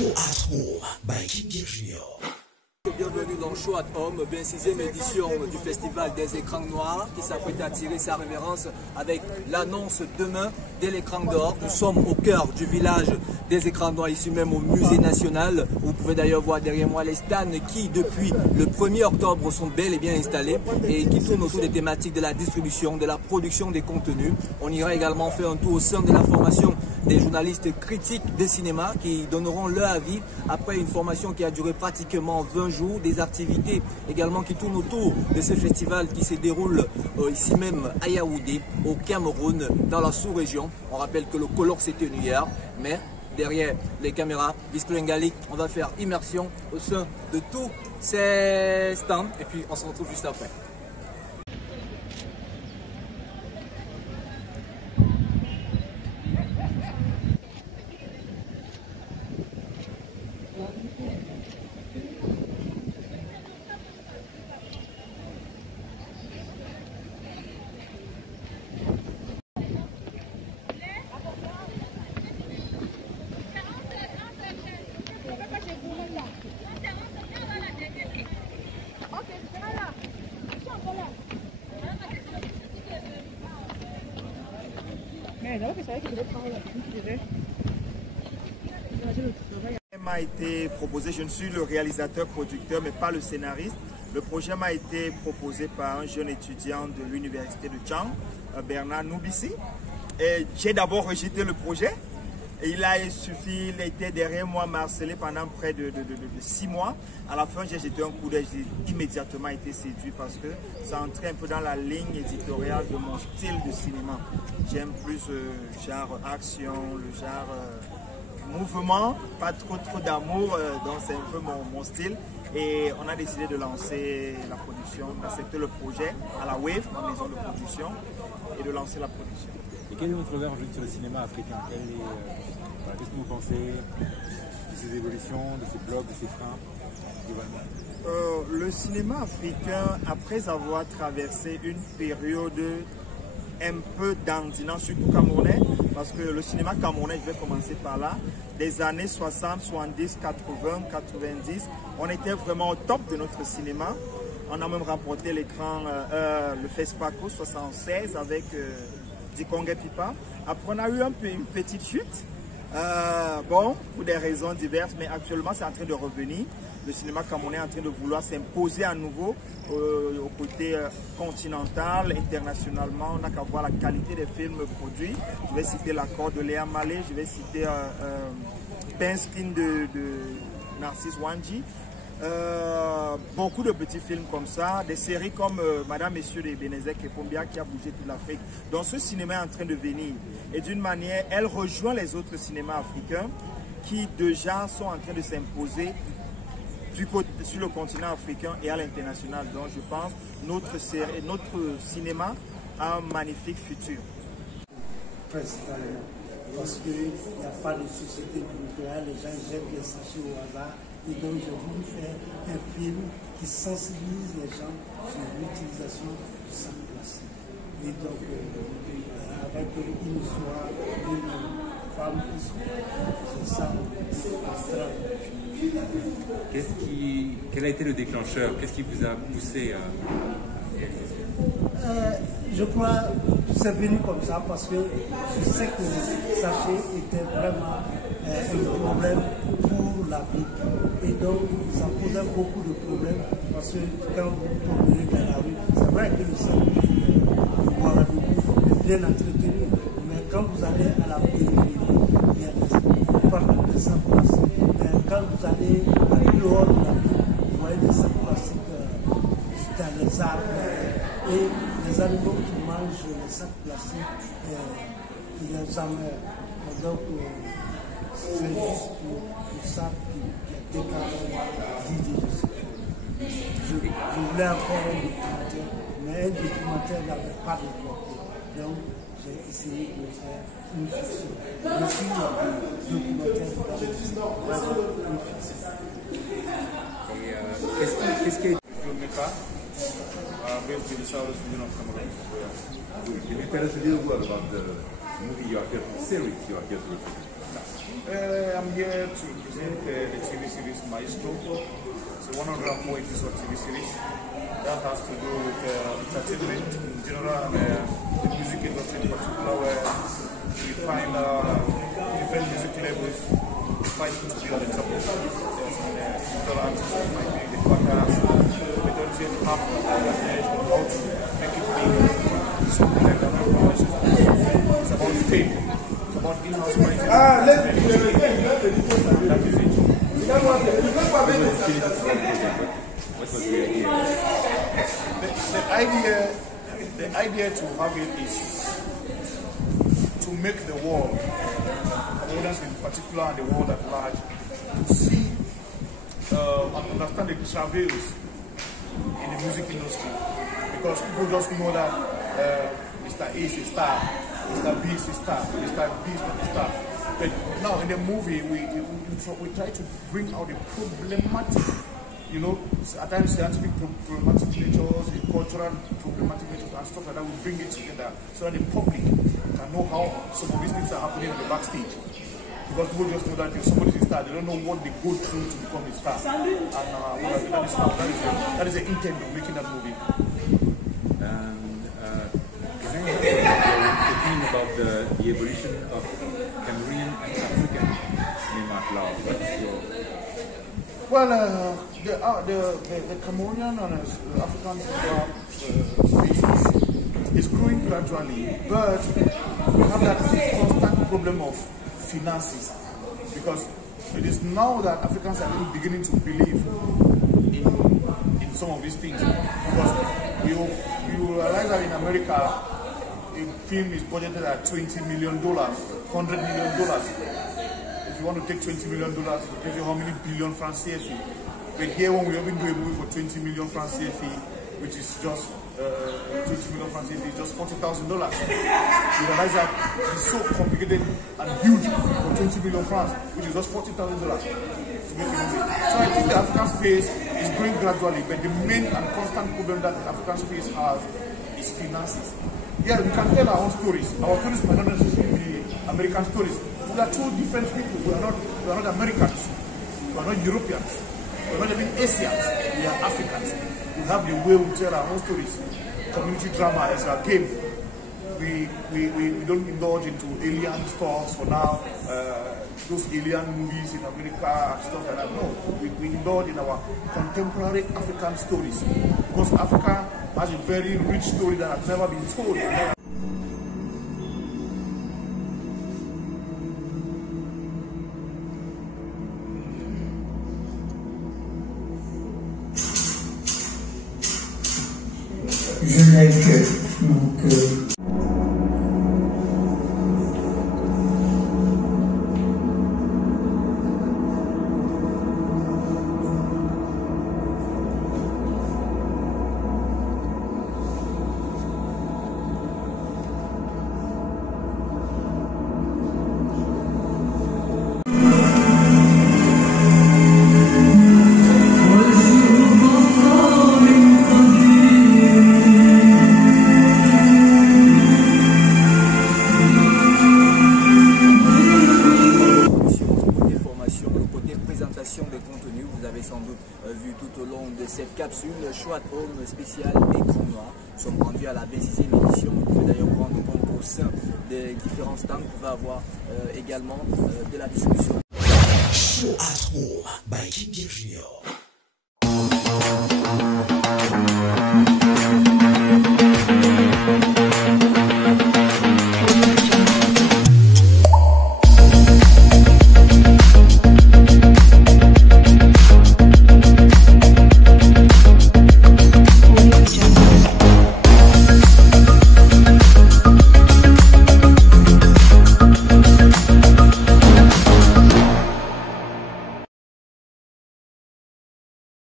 Show at Home by King Junior. Bienvenue dans Show at Home, 26e édition du Festival des écrans noirs qui s'apprête à tirer sa révérence avec l'annonce demain de l'écran d'or. Nous sommes au cœur du village des écrans noirs, ici même au Musée National. Vous pouvez d'ailleurs voir derrière moi les stands qui depuis le 1er octobre sont bel et bien installés et qui tournent autour des thématiques de la distribution, de la production des contenus. On ira également faire un tour au sein de la formation des journalistes critiques de cinéma qui donneront leur avis après une formation qui a duré pratiquement 20 jours, des activités également qui tournent autour de ce festival qui se déroule ici même à Yaoundé, au Cameroun, dans la sous-région. On rappelle que le colloque s'est tenu hier, mais derrière les caméras, Bisclengali, on va faire immersion au sein de tous ces stands et puis on se retrouve juste après. M'a été proposé, je ne suis le réalisateur producteur mais pas le scénariste. Le projet m'a été proposé par un jeune étudiant de l'université de Chang, Bernard Noubissi. Et j'ai d'abord rejeté le projet. Et il était derrière moi marcelé pendant près de 6 mois. À la fin, j'ai jeté un coup d'œil, j'ai immédiatement été séduit parce que ça entrait un peu dans la ligne éditoriale de mon style de cinéma. J'aime plus le genre action, le genre mouvement, pas trop d'amour, donc c'est un peu mon style. Et on a décidé de lancer la production, d'accepter le projet à la Wave, ma maison de production, et de lancer la production. Et quel est votre regard sur le cinéma africain? Qu'est-ce que vous pensez de ces évolutions, de ces blocs, de ces freins le cinéma africain, après avoir traversé une période un peu d'endinant, surtout camerounais, parce que le cinéma camerounais, je vais commencer par là, des années 60, 70, 80, 90, on était vraiment au top de notre cinéma. On a même remporté l'écran, le FESPACO 76 avec Dikongue Pipa. Après, on a eu une petite chute, bon, pour des raisons diverses, mais actuellement, c'est en train de revenir. Le cinéma camerounais est en train de vouloir s'imposer à nouveau au côté continental, internationalement. On n'a qu'à voir la qualité des films produits. Je vais citer L'accord de Léa Malé, je vais citer Pinskin de Narcisse Wanji. Beaucoup de petits films comme ça, des séries comme Madame, Messieurs de Benezek et Pombia qui a bougé toute l'Afrique. Donc ce cinéma est en train de venir et d'une manière, elle rejoint les autres cinémas africains qui déjà sont en train de s'imposer sur le continent africain et à l'international. Donc je pense notre cinéma a un magnifique futur. Principalement parce qu'il n'y a pas de société culturelle, les gens jettent les sachets au hasard. Et donc j'ai voulu faire un film qui sensibilise les gens sur l'utilisation du sac plastique. Et donc avec une histoire d'une femme c'est ça. Quel a été le déclencheur? Qu'est-ce qui vous a poussé à... Je crois que c'est venu comme ça parce que je sais que le sachet était vraiment un problème pour l'Afrique. Et donc ça posait beaucoup de problèmes parce que quand vous promenez dans la rue, c'est vrai que le sachet de Ouagadougou est bien entretenu, mais quand vous allez à la périphérie, il y a des partout de sacs plastiques. Mais quand vous allez à dehors de la ville, vous voyez des sacs plastiques dans les arbres. Et les animaux qui mangent les sacs plastiques, ils les emmerdent. Donc, c'est juste pour ça qu'il y a déclaré l'idée de ce film. Je voulais encore un documentaire, mais un documentaire n'avait pas de portée. Donc, j'ai essayé de faire une fiction. Je suis un documentaire vraiment une fiction. Et qu'est-ce qui est... Can you tell us a little bit about the movie you are here to, the series you are here to represent? I'm here to present the TV series Maestro. It's a 104 episode TV series that has to do with entertainment in general and the music industry in particular, where we find different music labels fighting to be on the top. There's some digital artists that might be in the quarters. We don't yet have how to make it big. Something like that. It's about fame. It's about in-house pricing. That is it. What was the idea? The idea to have it is to make the world, Cameroonians in particular and the world at large, to see and understand the travails in the music industry. Because people just know that Mr. A is a star, Mr. B is a star, Mr. B is not a star. But now in the movie, we try to bring out the problematic, at times scientific problematic natures, the cultural problematic natures and stuff like that. We bring it together so that the public can know how some of these things are happening on the backstage. Because people just know that somebody is a star, they don't know what they go through to become a star. And that is the intent of making that movie. Talking about the evolution of Cameroonian and African cinema at large. What's your... Well, the Cameroonian and African species is growing gradually, but we have that constant problem of finances, because it is now that Africans are really beginning to believe in some of these things, because you realize that in America a film is budgeted at $20 million, $100 million. If you want to take $20 million, it will tell you how many billion francs CFA. But here, when we even do a movie for 20 million francs CFA, which is just 20 million francs CFA, just $40,000. You realize that it's so complicated and huge for 20 million francs, which is just $40,000 to make a movie. So I think the African space is growing gradually, but the main and constant problem that the African space has is finances. Yeah, we can tell our own stories. Our stories might not necessarily be American stories. We are two different people. We are not Americans. We are not Europeans. We are not even Asians. We are Africans. We have the way we tell our own stories. Community drama is our game. We don't indulge into alien stuff for now. Those alien movies in America and stuff like that. No, we indulge in our contemporary African stories, because Africa has a very rich story that has never been told. Je n'ai que mon cœur. Des contenus, vous avez sans doute vu tout au long de cette capsule, le Choix Home spécial écran noir. Nous sommes rendus à la 26e édition. Vous pouvez d'ailleurs vous rendre compte au sein des différents stands. Vous pouvez avoir également de la distribution. Choix Home by King Junior.